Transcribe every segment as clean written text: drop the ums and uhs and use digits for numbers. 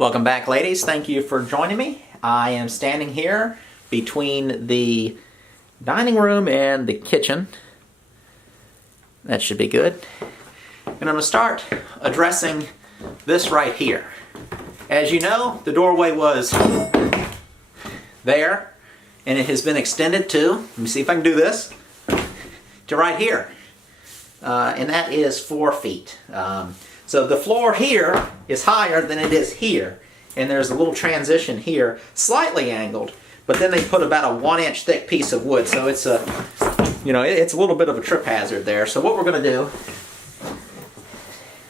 Welcome back, ladies. Thank you for joining me. I am standing here between the dining room and the kitchen. That should be good. And I'm going to start addressing this right here. As you know, the doorway was there, and it has been extended to, let me see if I can do this, to right here. And that is 4 feet. So the floor here is higher than it is here. And there's a little transition here, slightly angled, but then they put about a 1-inch thick piece of wood. So it's a, it's a little bit of a trip hazard there. So what we're going to do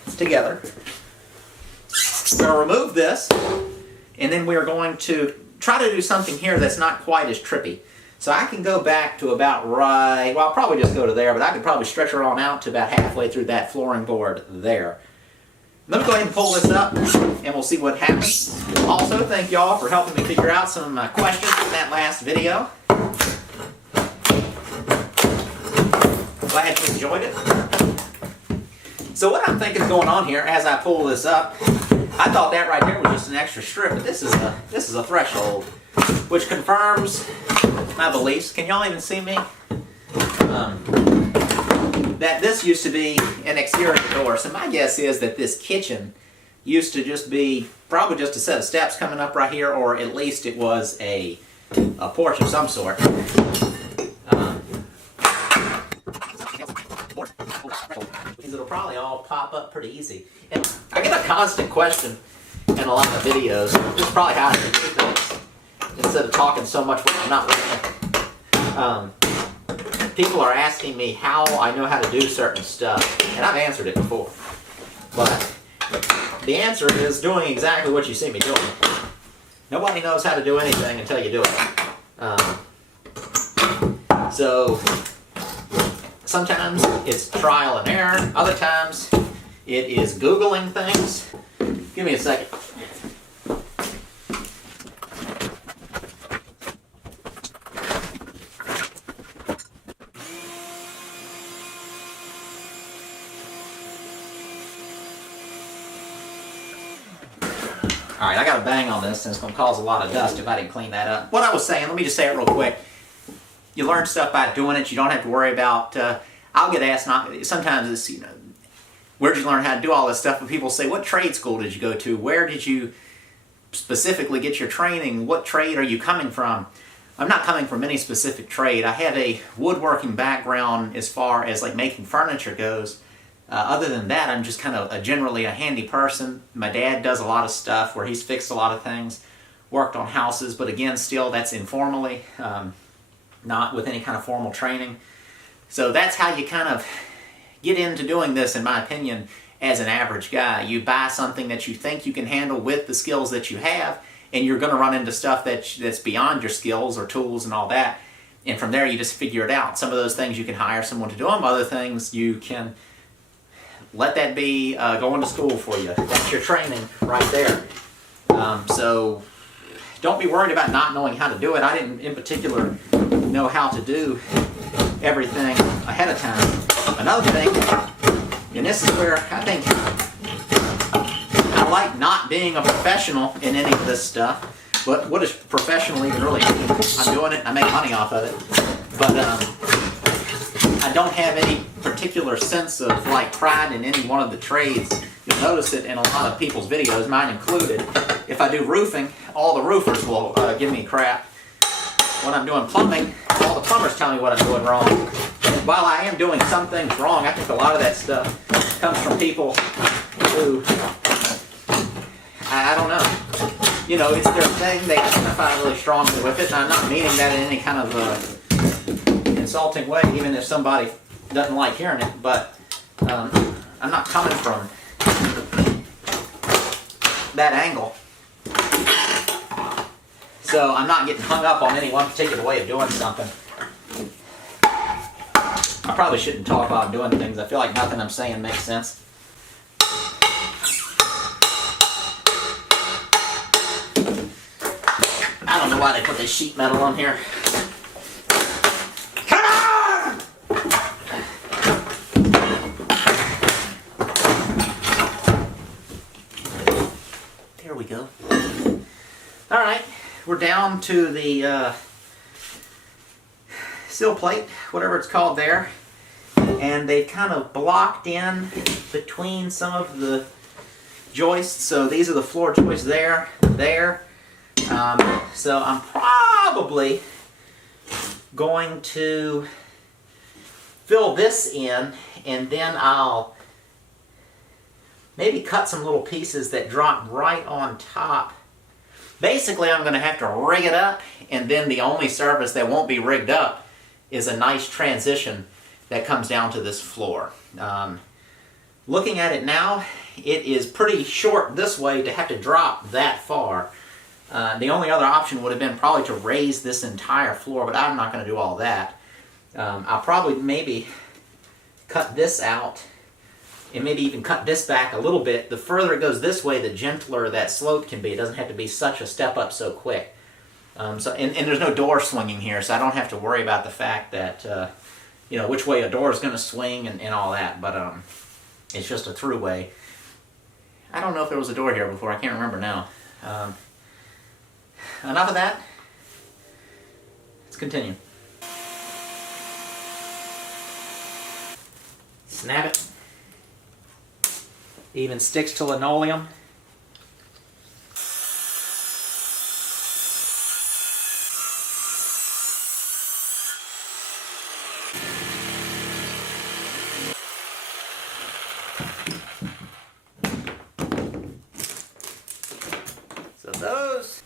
is together, we're going to remove this, and then we're going to try to do something here that's not quite as trippy. So I can go back to about right, well, I'll probably just go to there, but I could probably stretch her on out to about halfway through that flooring board there. Let me go ahead and pull this up, and we'll see what happens. Also, thank y'all for helping me figure out some questions in that last video. Glad you enjoyed it. So what I'm thinking is going on here as I pull this up, I thought that right here was just an extra strip, but this is a threshold, which confirms my beliefs. Can y'all even see me? That this used to be an exterior door. So my guess is that this kitchen used to just be probably just a set of steps coming up right here, or at least it was a porch of some sort. It'll probably all pop up pretty easy. And I get a constant question in a lot of videos. This is probably how I should do things instead of talking so much when I'm not listening. People are asking me how I know how to do certain stuff, and I've answered it before. But the answer is doing exactly what you see me doing. Nobody knows how to do anything until you do it. So sometimes it's trial and error. Other times it is Googling things. Give me a second. Alright, I got a bang on this, and it's going to cause a lot of dust if I didn't clean that up. What I was saying, let me just say it real quick. You learn stuff by doing it. You don't have to worry about, I'll get asked, sometimes it's, where did you learn how to do all this stuff? But people say, what trade school did you go to? Where did you specifically get your training? What trade are you coming from? I'm not coming from any specific trade. I have a woodworking background as far as like making furniture goes. Other than that, I'm just kind of generally a handy person. My dad does a lot of stuff where he's fixed a lot of things, worked on houses, but again, still that's informally, not with any kind of formal training. So that's how you kind of get into doing this, in my opinion, as an average guy. You buy something that you think you can handle with the skills that you have, and you're going to run into stuff that's beyond your skills or tools and all that. And from there, you just figure it out. Some of those things you can hire someone to do them. Other things you can let that be going to school for you. That's your training right there. So don't be worried about not knowing how to do it. I didn't in particular know how to do everything ahead of time. Another thing, and this is where I think I like not being a professional in any of this stuff. But what does professional even really mean? I'm doing it, I make money off of it. But I don't have any particular sense of like pride in any one of the trades. You'll notice it in a lot of people's videos, mine included. If I do roofing, all the roofers will give me crap. When I'm doing plumbing, all the plumbers tell me what I'm doing wrong. And while I am doing some things wrong, I think a lot of that stuff comes from people who, I don't know. It's their thing, they identify really strongly with it, and I'm not meaning that in any kind of insulting way, even if somebody doesn't like hearing it, but I'm not coming from that angle. So I'm not getting hung up on any one particular way of doing something. I probably shouldn't talk while I'm doing things. I feel like nothing I'm saying makes sense. I don't know why they put this sheet metal on here. Come on! we go. All right, we're down to the sill plate, whatever it's called there. And they kind of blocked in between some of the joists. So these are the floor joists there. So I'm probably going to fill this in, and then I'll maybe cut some little pieces that drop right on top. Basically, I'm going to have to rig it up, and then the only surface that won't be rigged up is a nice transition that comes down to this floor. Looking at it now, it is pretty short this way to have to drop that far. The only other option would have been probably to raise this entire floor, but I'm not going to do all that. I'll probably maybe cut this out and maybe even cut this back a little bit. The further it goes this way, the gentler that slope can be. It doesn't have to be such a step up so quick. And there's no door swinging here, so I don't have to worry about the fact that, which way a door is going to swing and all that, but it's just a throughway. I don't know if there was a door here before. I can't remember now. Enough of that. Let's continue. Snap it. Even sticks to linoleum. So those.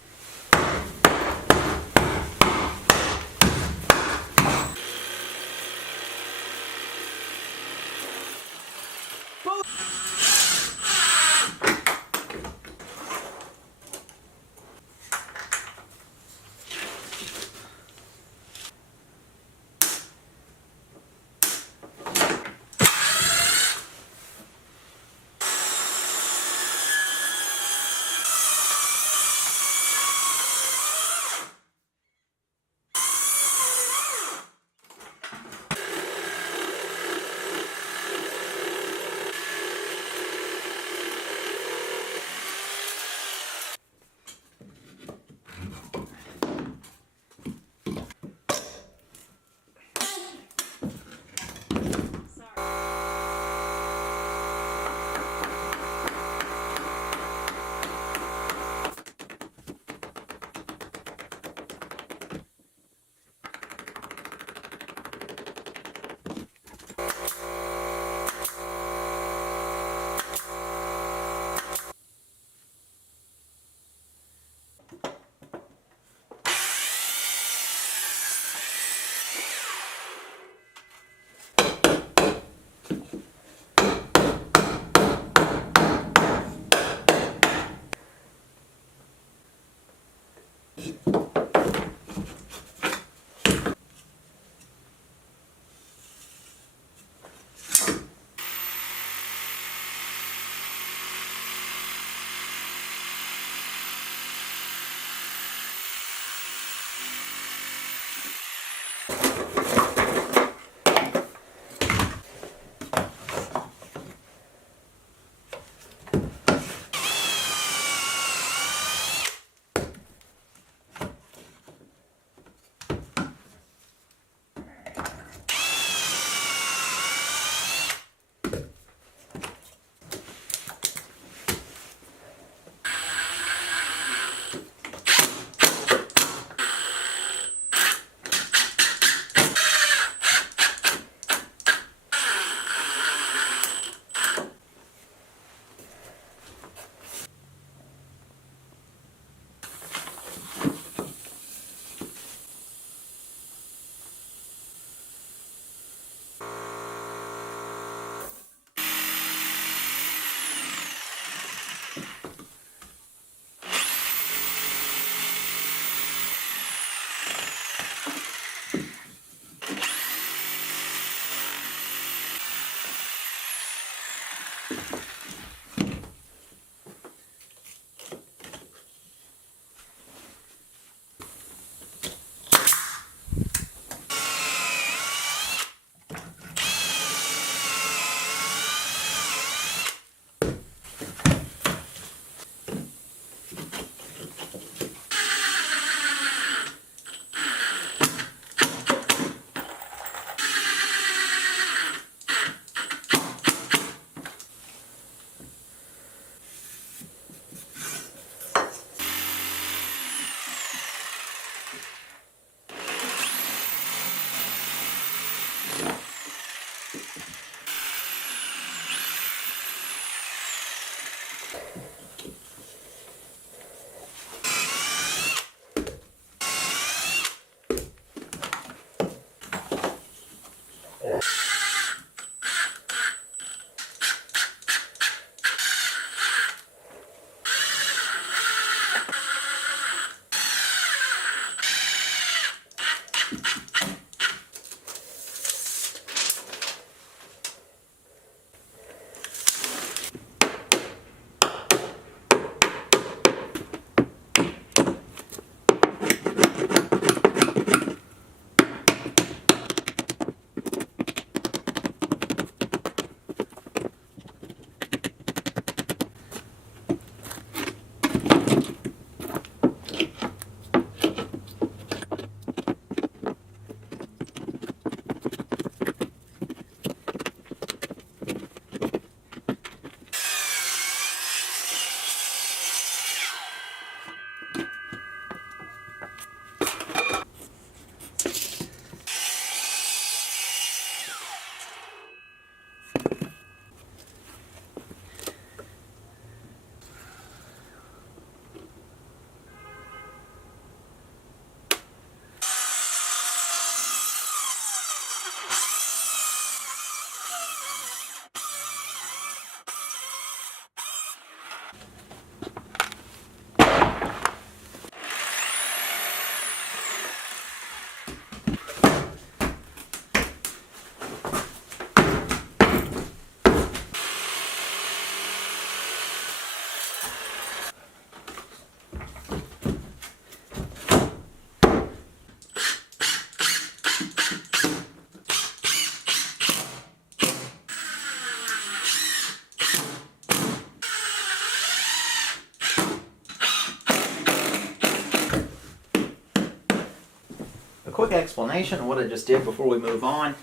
quick explanation of what I just did before we move on.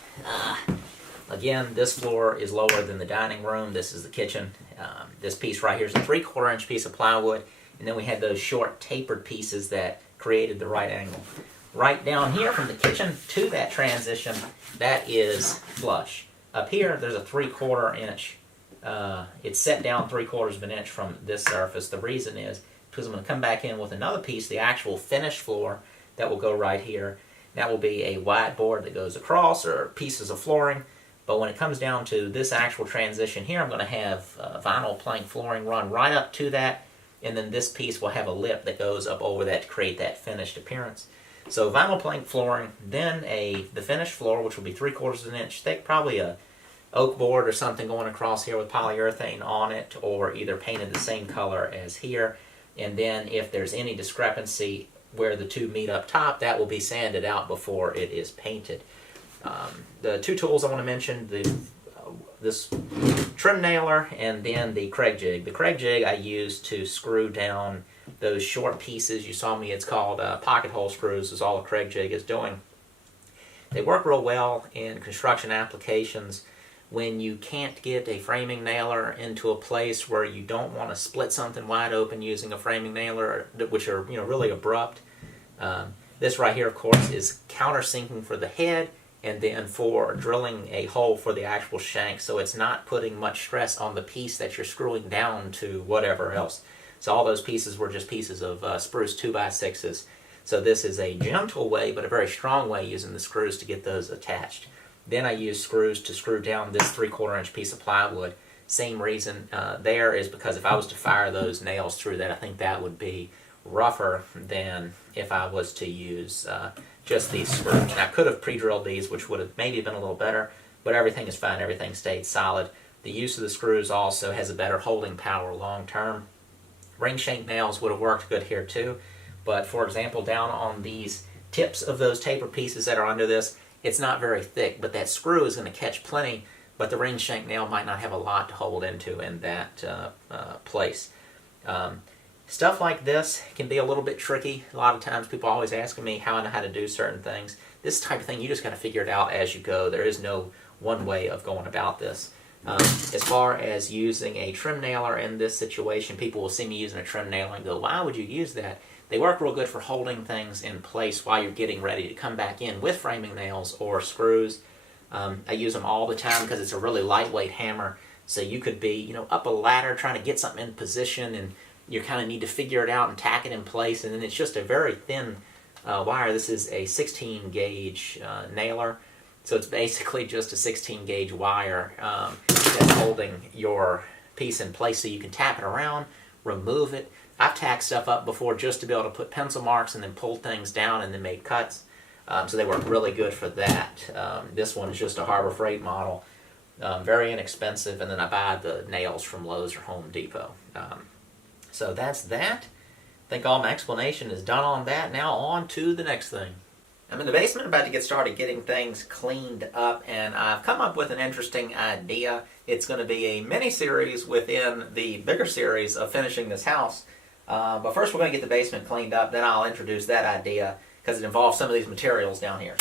Again, this floor is lower than the dining room. This is the kitchen. This piece right here is a 3/4 inch piece of plywood, and then we had those short tapered pieces that created the right angle. Right down here from the kitchen to that transition, that is flush. Up here, there's a 3/4 inch. It's set down 3/4 of an inch from this surface. The reason is because I'm going to come back in with another piece, the actual finished floor, that will go right here. That will be a wide board that goes across, or pieces of flooring. But when it comes down to this actual transition here, I'm going to have vinyl plank flooring run right up to that, and then this piece will have a lip that goes up over that to create that finished appearance. So vinyl plank flooring, then the finished floor, which will be 3/4 of an inch thick, probably a oak board or something going across here with polyurethane on it, or either painted the same color as here. And then if there's any discrepancy where the two meet up top, that will be sanded out before it is painted. The two tools I want to mention, this trim nailer and then the Kreg Jig. The Kreg Jig I use to screw down those short pieces. You saw me, it's called pocket hole screws, is all a Kreg Jig is doing. They work real well in construction applications when you can't get a framing nailer into a place where you don't want to split something wide open using a framing nailer, which are really abrupt. This right here, of course, is countersinking for the head and then for drilling a hole for the actual shank, so it's not putting much stress on the piece that you're screwing down to whatever else. So all those pieces were just pieces of spruce 2x6s. So this is a gentle way, but a very strong way, using the screws to get those attached. Then I use screws to screw down this 3/4 inch piece of plywood. Same reason there is because if I was to fire those nails through that, I think that would be rougher than if I was to use just these screws. Now, I could have pre-drilled these, which would have maybe been a little better, but everything is fine. Everything stayed solid. The use of the screws also has a better holding power long term. Ring shank nails would have worked good here too, but for example, down on these tips of those taper pieces that are under this, it's not very thick, but that screw is going to catch plenty, but the ring shank nail might not have a lot to hold into in that place. Stuff like this can be a little bit tricky. A lot of times people are always asking me how I know how to do certain things. This type of thing, you just got to figure it out as you go. There is no one way of going about this. As far as using a trim nailer in this situation, people will see me using a trim nailer and go, why would you use that? They work real good for holding things in place while you're getting ready to come back in with framing nails or screws. I use them all the time because it's a really lightweight hammer. So you could be, up a ladder trying to get something in position, and you kind of need to figure it out and tack it in place, and then it's just a very thin wire. This is a 16 gauge nailer, so it's basically just a 16 gauge wire that's holding your piece in place so you can tap it around, remove it. I've tacked stuff up before just to be able to put pencil marks and then pull things down and then make cuts, so they work really good for that. This one is just a Harbor Freight model, very inexpensive, and then I buy the nails from Lowe's or Home Depot. So that's that. I think all my explanation is done on that. Now on to the next thing. I'm in the basement about to get started getting things cleaned up, and I've come up with an interesting idea. It's going to be a mini-series within the bigger series of finishing this house. But first we're going to get the basement cleaned up, then I'll introduce that idea because it involves some of these materials down here.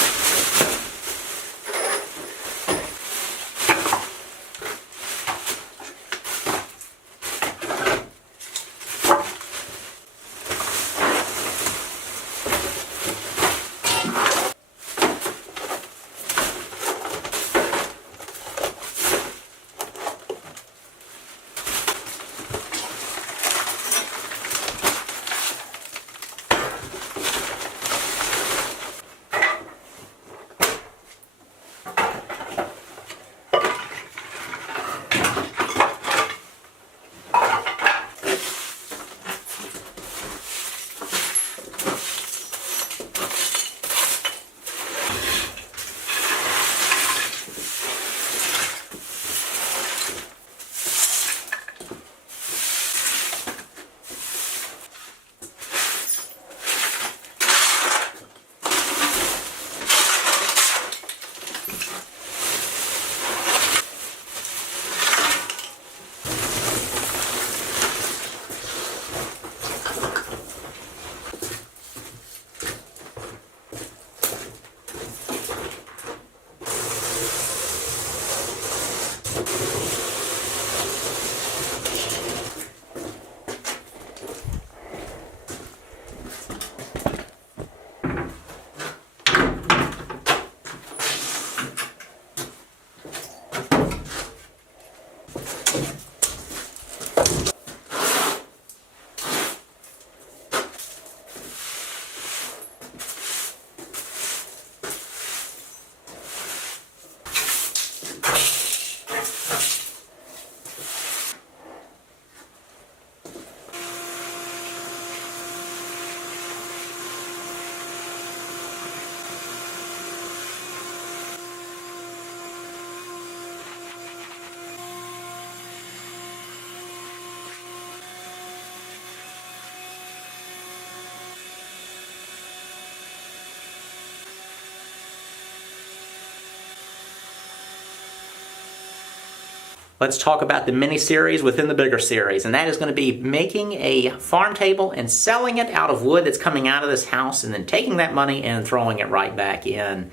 let's talk about the mini series within the bigger series, and that is going to be making a farm table and selling it out of wood that's coming out of this house, and then taking that money and throwing it right back in.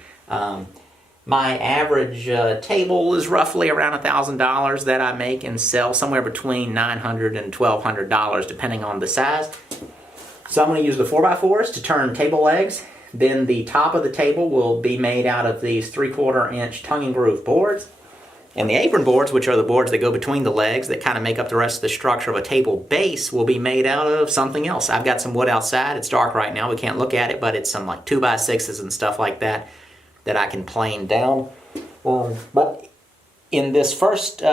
My average table is roughly around $1,000 that I make and sell, somewhere between $900 and $1,200 depending on the size. So I'm going to use the 4x4s to turn table legs. Then the top of the table will be made out of these 3/4 inch tongue and groove boards. And the apron boards, which are the boards that go between the legs that kind of make up the rest of the structure of a table base, will be made out of something else. I've got some wood outside. It's dark right now. We can't look at it, but it's some like 2x6s and stuff like that that I can plane down. But in this first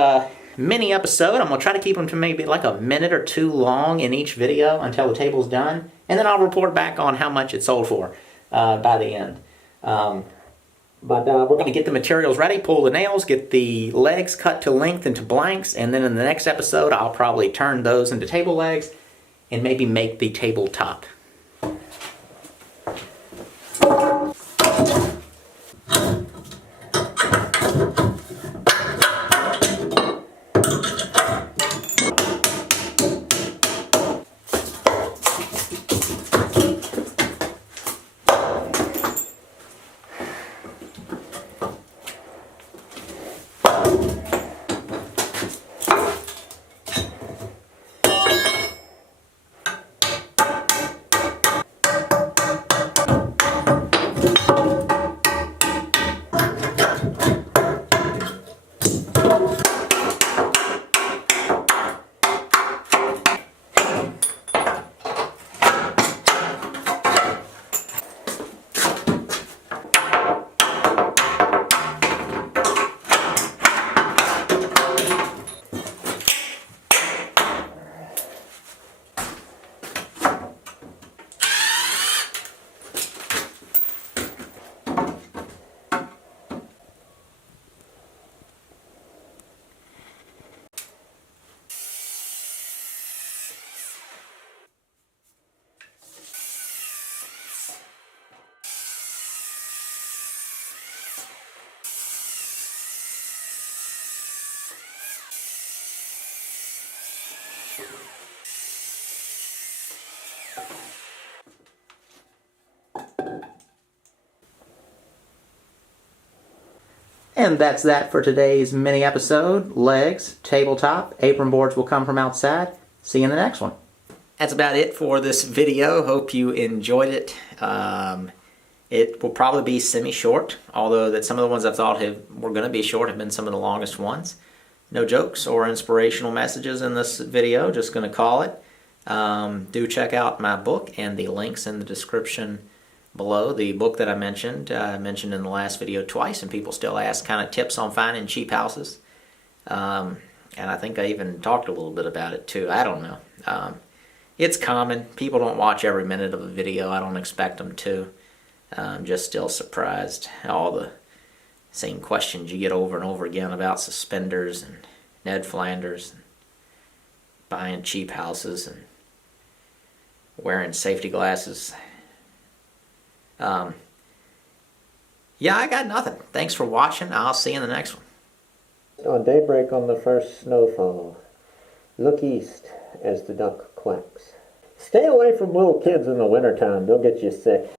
mini episode, I'm going to try to keep them to maybe like a minute or two long in each video until the table's done. And then I'll report back on how much it sold for by the end. But we're going to get the materials ready, pull the nails, get the legs cut to length into blanks, and then in the next episode I'll probably turn those into table legs and maybe make the tabletop. And that's that for today's mini episode. Legs, tabletop, apron boards will come from outside. See you in the next one. That's about it for this video. Hope you enjoyed it. It will probably be semi-short, although that some of the ones I thought were going to be short have been some of the longest ones. No jokes or inspirational messages in this video, just going to call it. Do check out my book and the links in the description below. The book that I mentioned in the last video twice, and people still ask kind of tips on finding cheap houses. And I think I even talked a little bit about it too. I don't know. It's common. People don't watch every minute of a video. I don't expect them to. I'm just still surprised at all the same questions you get over and over again about suspenders and Ned Flanders and buying cheap houses and wearing safety glasses. Yeah, I got nothing. Thanks for watching. I'll see you in the next one. On daybreak on the first snowfall, look east as the duck quacks. Stay away from little kids in the wintertime. They'll get you sick.